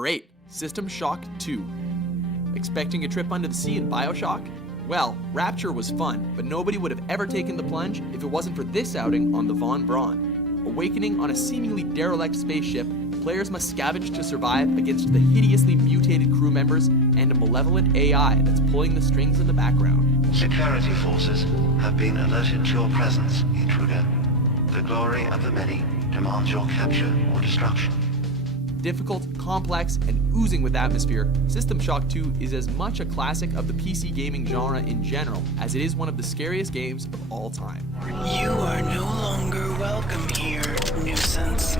Number 8. System Shock 2. Expecting a trip under the sea in BioShock? Well, Rapture was fun, but nobody would have ever taken the plunge if it wasn't for this outing on the Von Braun. Awakening on a seemingly derelict spaceship, players must scavenge to survive against the hideously mutated crew members and a malevolent AI that's pulling the strings in the background. Security forces have been alerted to your presence, intruder. The glory of the many demands your capture or destruction. Difficult, complex, and oozing with atmosphere, System Shock 2 is as much a classic of the PC gaming genre in general as it is one of the scariest games of all time. You are no longer welcome here, nuisance.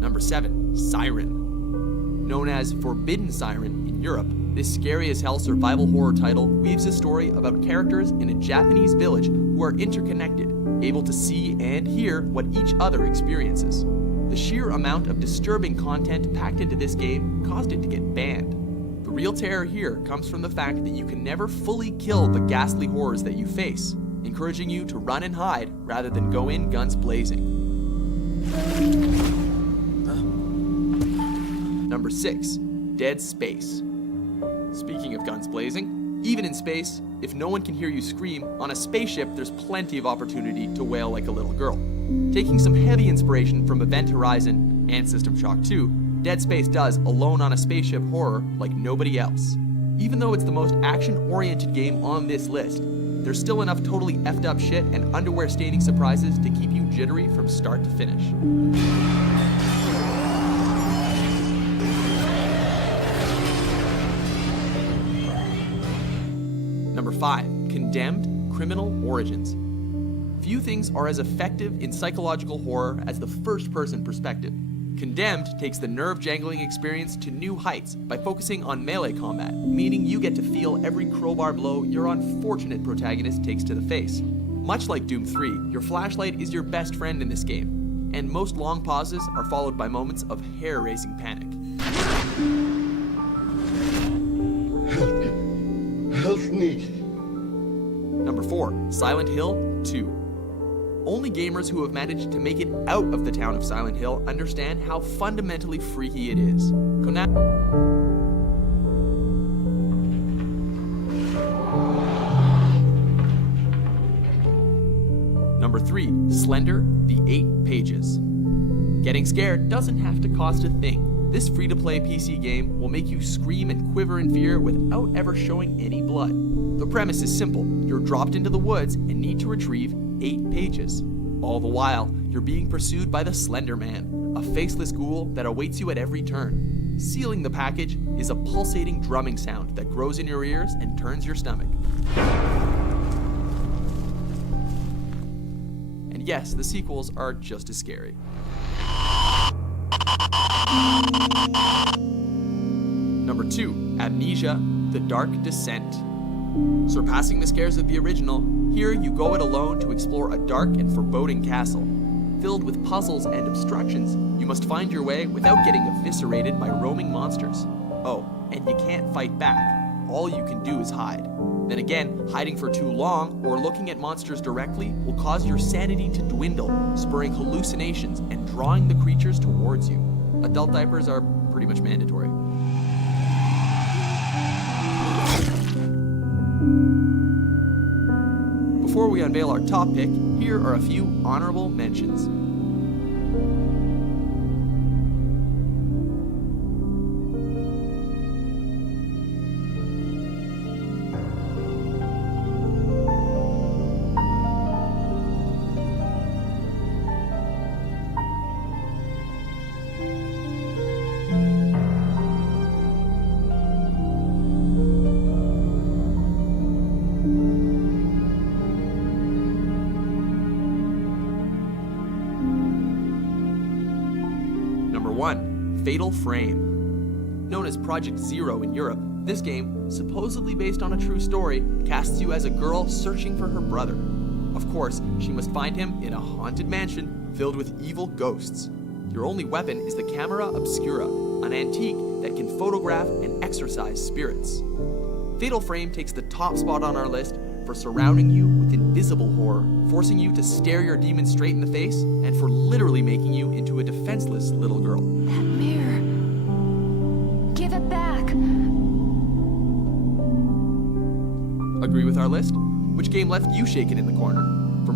Number 7. Siren. Known as Forbidden Siren in Europe, this scary as hell survival horror title weaves a story about characters in a Japanese village who are interconnected, able to see and hear what each other experiences. The sheer amount of disturbing content packed into this game caused it to get banned. The real terror here comes from the fact that you can never fully kill the ghastly horrors that you face, encouraging you to run and hide rather than go in guns blazing. Number 6. Dead Space. Speaking of guns blazing, even in space, if no one can hear you scream, on a spaceship there's plenty of opportunity to wail like a little girl. Taking some heavy inspiration from Event Horizon and System Shock 2, Dead Space does Alone on a Spaceship horror like nobody else. Even though it's the most action-oriented game on this list, there's still enough totally effed up shit and underwear-staining surprises to keep you jittery from start to finish. Number 5. Condemned Criminal Origins. Few things are as effective in psychological horror as the first-person perspective. Condemned takes the nerve-jangling experience to new heights by focusing on melee combat, meaning you get to feel every crowbar blow your unfortunate protagonist takes to the face. Much like Doom 3, your flashlight is your best friend in this game, and most long pauses are followed by moments of hair-raising panic. Help me. Number 4. Silent Hill 2. Only gamers who have managed to make it out of the town of Silent Hill understand how fundamentally freaky it is. Number 3. Slender, the 8 Pages. Getting scared doesn't have to cost a thing. This free-to-play PC game will make you scream and quiver in fear without ever showing any blood. The premise is simple. You're dropped into the woods and need to retrieve 8 pages. All the while, you're being pursued by the Slender Man, a faceless ghoul that awaits you at every turn. Sealing the package is a pulsating drumming sound that grows in your ears and turns your stomach. And yes, the sequels are just as scary. Number 2. Amnesia, The Dark Descent. Surpassing the scares of the original, here you go it alone to explore a dark and foreboding castle. Filled with puzzles and obstructions, you must find your way without getting eviscerated by roaming monsters. Oh, and you can't fight back. All you can do is hide. Then again, hiding for too long or looking at monsters directly will cause your sanity to dwindle, spurring hallucinations and drawing the creatures towards you. Adult diapers are pretty much mandatory. Before we unveil our top pick, here are a few honorable mentions. Number 1. Fatal Frame. Known as Project Zero in Europe, this game, supposedly based on a true story, casts you as a girl searching for her brother. Of course, she must find him in a haunted mansion filled with evil ghosts. Your only weapon is the camera obscura, an antique that can photograph and exorcise spirits. Fatal Frame takes the top spot on our list for surrounding you with invisible horror, forcing you to stare your demon straight in the face, and for literally making you into a defenseless little girl. That mirror. Agree with our list? Which game left you shaken in the corner?